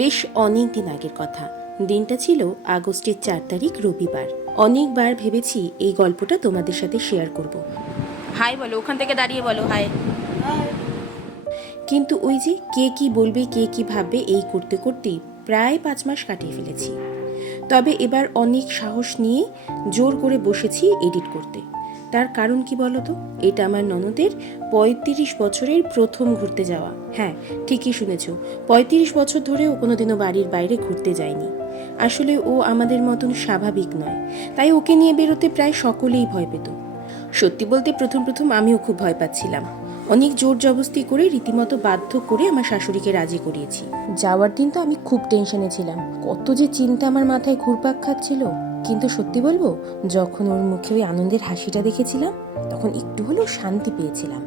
বেশ অনেক দিন আগের কথা। দিনটা ছিল আগস্টের 4 তারিখ, রবিবার। অনেকবার ভেবেছি এই গল্পটা তোমাদের সাথে শেয়ার করব। হাই বলো, ওখান থেকে দাঁড়িয়ে বলো হাই। কিন্তু ওই যে কে কি বলবে, কে কি ভাববে, এই করতে করতেই প্রায় 5 মাস কাটিয়ে ফেলেছি। তবে এবার অনেক সাহস নিয়ে জোর করে বসেছি এডিট করতে। তার কারণ কি বলো তো? এটা আমার ননদের 35 বছরের প্রথম ঘুরতে যাওয়া। হ্যাঁ, ঠিকই শুনেছ, 35 বছর ধরে ও কোনোদিনও বাড়ির বাইরে ঘুরতে যায়নি। আসলে ও আমাদের মতন স্বাভাবিক নয়, তাই ওকে নিয়ে বেরোতে প্রায় সকলেই ভয় পেত। সত্যি বলতে প্রথম প্রথম আমিও খুব ভয় পাচ্ছিলাম। অনেক জোর জবস্তি করে, রীতিমতো বাধ্য করে আমার শাশুড়িকে রাজি করিয়েছি। যাওয়ার দিন তো আমি খুব টেনশনে ছিলাম, কত যে চিন্তা আমার মাথায় ঘুরপাক খাচ্ছিল। কিন্তু সত্যি বলবো, যখন ওর মুখে ওই আনন্দের হাসিটা দেখেছিলাম, তখন একটু হলেও শান্তি পেয়েছিলাম।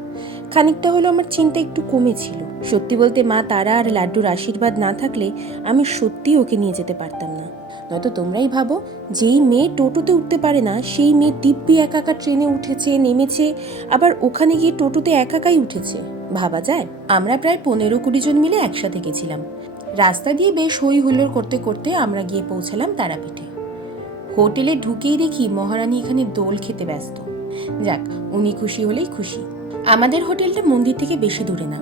খানিকটা হলেও আমার চিন্তা একটু কমেছিল। সত্যি বলতে মা তারা আর লাড্ডুর আশীর্বাদ না থাকলে আমি সত্যিই ওকে নিয়ে যেতে পারতাম না। নয়তো তোমরাই ভাবো, যেই মেয়ে টোটোতে উঠতে পারে না, সেই মেয়ে দিব্যি একা একা ট্রেনে উঠেছে, নেমেছে, আবার ওখানে গিয়ে টোটোতে একাই উঠেছে। ভাবা যায়? আমরা প্রায় 15-20 জন মিলে একসাথে গেছিলাম। রাস্তা দিয়ে বেশ হই হুল্লোড় করতে করতে আমরা গিয়ে পৌঁছালাম তারাপীঠে। হোটেলে ঢুকেই দেখি মহারানী এখানে দোল খেতে ব্যস্ত। যাক, উনি খুশি হলেই খুশি। আমাদের হোটেলটা মন্দির থেকে বেশি দূরে না,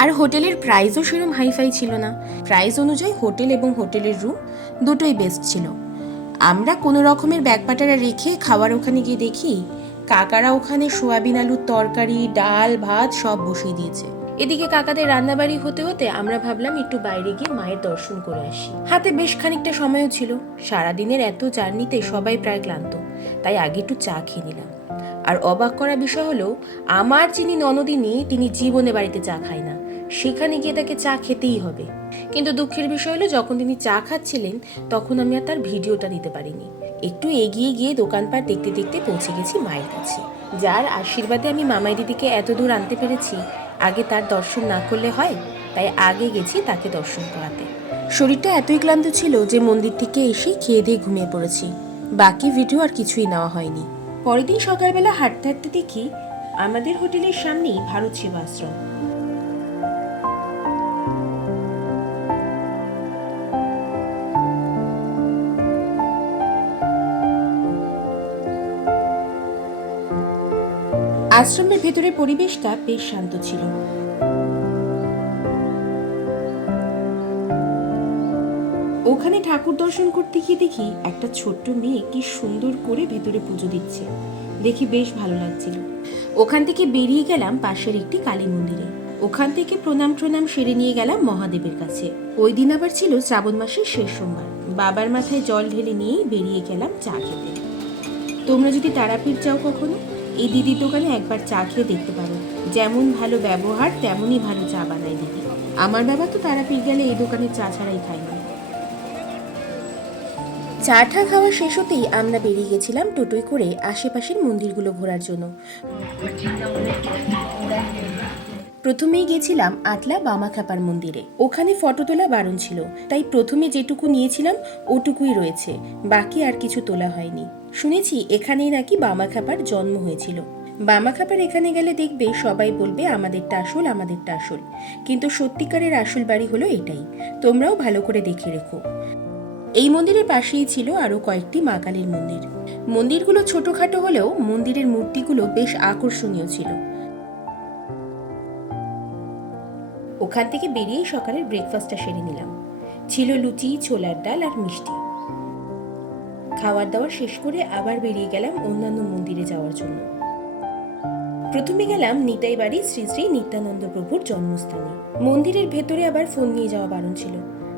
আর হোটেলের প্রাইসও সেরকম হাইফাই ছিল না। প্রাইস অনুযায়ী হোটেল এবং হোটেলের রুম দুটোই বেস্ট ছিল। আমরা কোনো রকমের ব্যাগপাটারা রেখে খাবার ওখানে গিয়ে দেখি কাকারা ওখানে সোয়াবিন আলুর তরকারি, ডাল, ভাত সব বসিয়ে দিয়েছে। এদিকে কাকাদের রান্নাবাড়ি হতে হতে আমরা ভাবলাম একটু বাইরে গিয়ে মায়ের দর্শন করে আসি। হাতে বেশ খানিকটা সময়ও ছিল। সারাদিনের এত জার্নিতে সবাই প্রায় ক্লান্ত, তাই আগে একটু চা খেয়ে নিলাম। আর অবাক করা বিষয় হলো, আমার যিনি ননদিনী, তিনি জীবনে বাড়িতে চা খায় না। সেখানে গিয়ে তাকে চা খেতেই হবে। কিন্তু দুঃখের বিষয় হলো, যখন তিনি চা খাচ্ছিলেন তখন আমি আর তার ভিডিওটা নিতে পারিনি। একটু এগিয়ে গিয়ে দোকানপাট দেখতে দেখতে পৌঁছে গেছি মায়ের কাছে, যার আশীর্বাদে আমি মামাই দিদিকে এত দূর আনতে পেরেছি। আগে তার দর্শন না করলে হয়, তাই আগে গেছি তাকে দর্শন করাতে। শরীরটা এতই ক্লান্ত ছিল যে মন্দির থেকে এসে খেয়ে দিয়ে ঘুমিয়ে পড়েছি। বাকি ভিডিও আর কিছুই নেওয়া হয়নি। পরের দিন সকালবেলা হাঁটতে হাঁটতে দেখি আমাদের হোটেলের সামনেই ভারত সেবাশ্রম। আশ্রমের ভেতরের পরিবেশটা বেশ শান্ত ছিল। ওখানে ঠাকুর দর্শন করতে গিয়ে দেখি একটা ছোট্ট মেয়ে কি সুন্দর করে ভেতরে পুজো দিচ্ছে। দেখি বেশ ভালো লাগছিল। ওখান থেকে বেরিয়ে গেলাম পাশের একটি কালী মন্দিরে। ওখান থেকে প্রণাম সেরে নিয়ে গেলাম মহাদেবের কাছে। ওই দিন আবার ছিল শ্রাবণ মাসের শেষ সোমবার। বাবার মাথায় জল ঢেলে নিয়েই বেরিয়ে গেলাম চা খেতে। তোমরা যদি তারাপীঠ যাও কখনো, এই দিদির দোকানে একবার চা খেয়ে দেখতে পারো। যেমন ভালো ব্যবহার, তেমনই ভালো চা বানায় দিদি। আমার বাবা তো তারাপীঠ গেলে এই দোকানে চা ছাড়াই খায় না। চাটা খাওয়া শেষ হতেই আমরা বেরিয়ে গেছিলাম টোটোয় করে আশেপাশের মন্দিরগুলো ঘোরার জন্য। প্রথমেই গেছিলাম আটলা বামাখ্যাপার মন্দিরে। ওখানে ফটো তোলা বারণ ছিল, তাই প্রথমে যেটুকু নিয়েছিলাম ওটুকুই রয়েছে, বাকি আর কিছু তোলা হয়নি। শুনেছি এখানেই নাকি বামাখ্যাপার জন্ম হয়েছিল। বামাখ্যাপার এখানে গেলে দেখবে সবাই বলবে আমাদেরটা আসল, আমাদেরটা আসল। কিন্তু সত্যিকারের আসল বাড়ি হলো এটাই। তোমরাও ভালো করে দেখে রেখো। এই মন্দিরের পাশেই ছিল আরো কয়েকটি মা কালীর মন্দির। মন্দিরগুলো ছোটখাটো হলেও মন্দিরের মূর্তিগুলো বেশ আকর্ষণীয় ছিল। ওখান থেকে বেরিয়েই সকালের ব্রেকফাস্টটা সেরে নিলাম। ছিল লুচি, ছোলার ডাল আর মিষ্টি। খাওয়ার দাওয়ার শেষ করে আবার বেরিয়ে গেলাম অন্যান্য মন্দিরে যাওয়ার জন্য। প্রথমে গেলাম নিতাই বাড়ি শ্রী শ্রী নিত্যানন্দ প্রভুর জন্মস্থানে। মন্দিরের ভেতরে আবার ফোন নিয়ে যাওয়া বারণ ছিল,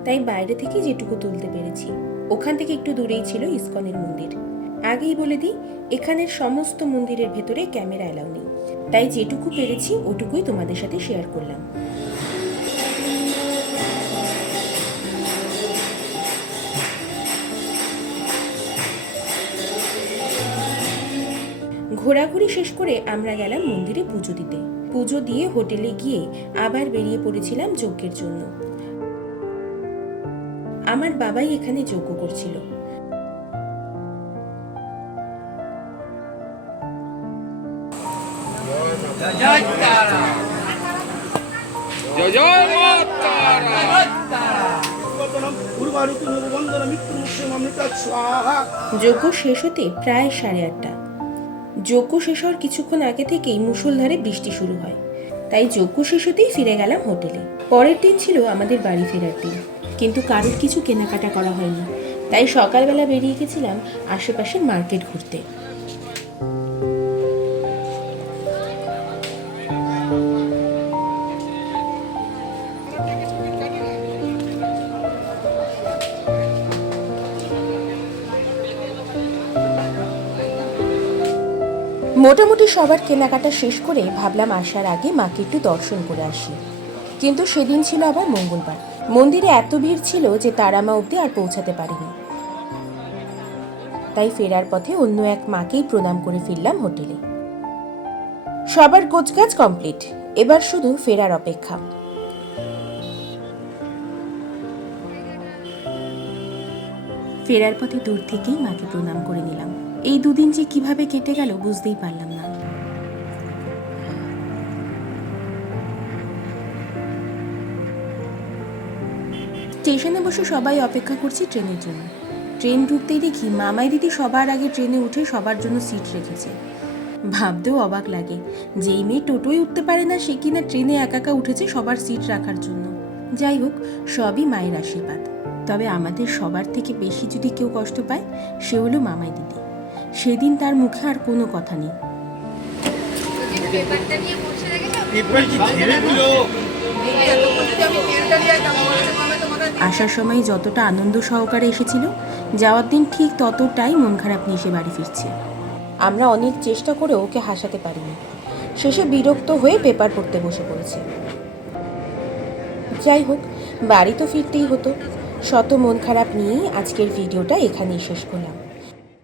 তাই বাইরে থেকে যেটুকু তুলতে পেরেছি। ওখান থেকে একটু দূরেই ছিল ইসকনের মন্দির। আগেই বলে দিই, এখানের সমস্ত মন্দিরের ভেতরে ক্যামেরা অ্যালাউ নেই, তাই যেটুকু পেরেছি ওটুকুই তোমাদের সাথে শেয়ার করলাম। ঘোরাঘুরি শেষ করে আমরা গেলাম মন্দিরে পুজো দিতে। পুজো দিয়ে হোটেলে গিয়ে আবার বেরিয়ে পড়েছিলাম যজ্ঞের জন্য। আমার বাবাই এখানে যজ্ঞ করছিল। জয় তারা, জয় জয় মা তারা। যজ্ঞ শেষ হতে প্রায় 8:30। যজ্ঞ শেষ হওয়ার কিছুক্ষণ আগে থেকেই মুষলধারে বৃষ্টি শুরু হয়, তাই যজ্ঞ শেষ হতেই ফিরে গেলাম হোটেলে। পরের দিন ছিল আমাদের বাড়ি ফেরার দিন, কিন্তু কারোর কিছু কেনাকাটা করা হয়নি, তাই সকালবেলা বেরিয়ে গেছিলাম আশেপাশের মার্কেট ঘুরতে। মোটামুটি সবার কেনাকাটা শেষ করে ভাবলাম আসার আগে মাকে একটু দর্শন করে আসি, কিন্তু সেদিন ছিল আবার মঙ্গলবার। মন্দিরে এত ভিড় ছিল যে তারামা অবধি আর পৌঁছাতে পারিনি, তাই ফেরার পথে অন্য এক মাকেই প্রণাম করে ফিরলাম হোটেলে। সবার গোছগাছ কমপ্লিট, এবার শুধু ফেরার অপেক্ষা। ফেরার পথে দূর থেকেই মাকে প্রণাম করে নিলাম। এই দুদিন যে কিভাবে কেটে গেল বুঝতেই পারলাম না। স্টেশনে বসে সবাই অপেক্ষা করছি ট্রেনের জন্য। ট্রেন ঢুকতেই দেখি মামাই দিদি সবার আগে ট্রেনে উঠে সবার জন্য সিট রেখেছে। ভাবতেও অবাক লাগে, যেই মেয়ে টোটোয় উঠতে পারে না সে কিনা ট্রেনে একা একা উঠেছে সবার সিট রাখার জন্য। যাই হোক, সবই মায়ের আশীর্বাদ। তবে আমাদের সবার থেকে বেশি যদি কেউ কষ্ট পায় সে হলো মামাই দিদি। সেদিন তার মুখে আর কোনো কথা নেই। আসার সময় যতটা আনন্দ সহকারে এসেছিল, যাওয়ার দিন ঠিক ততটাই মন খারাপ নিয়ে সে বাড়ি ফিরছে। আমরা অনেক চেষ্টা করেও ওকে হাসাতে পারিনি। শেষে বিরক্ত হয়ে পেপার পড়তে বসে পড়েছে। যাই হোক, বাড়ি তো ফিরতেই হতো। শত মন খারাপ নিয়েই আজকের ভিডিওটা এখানেই শেষ করলাম।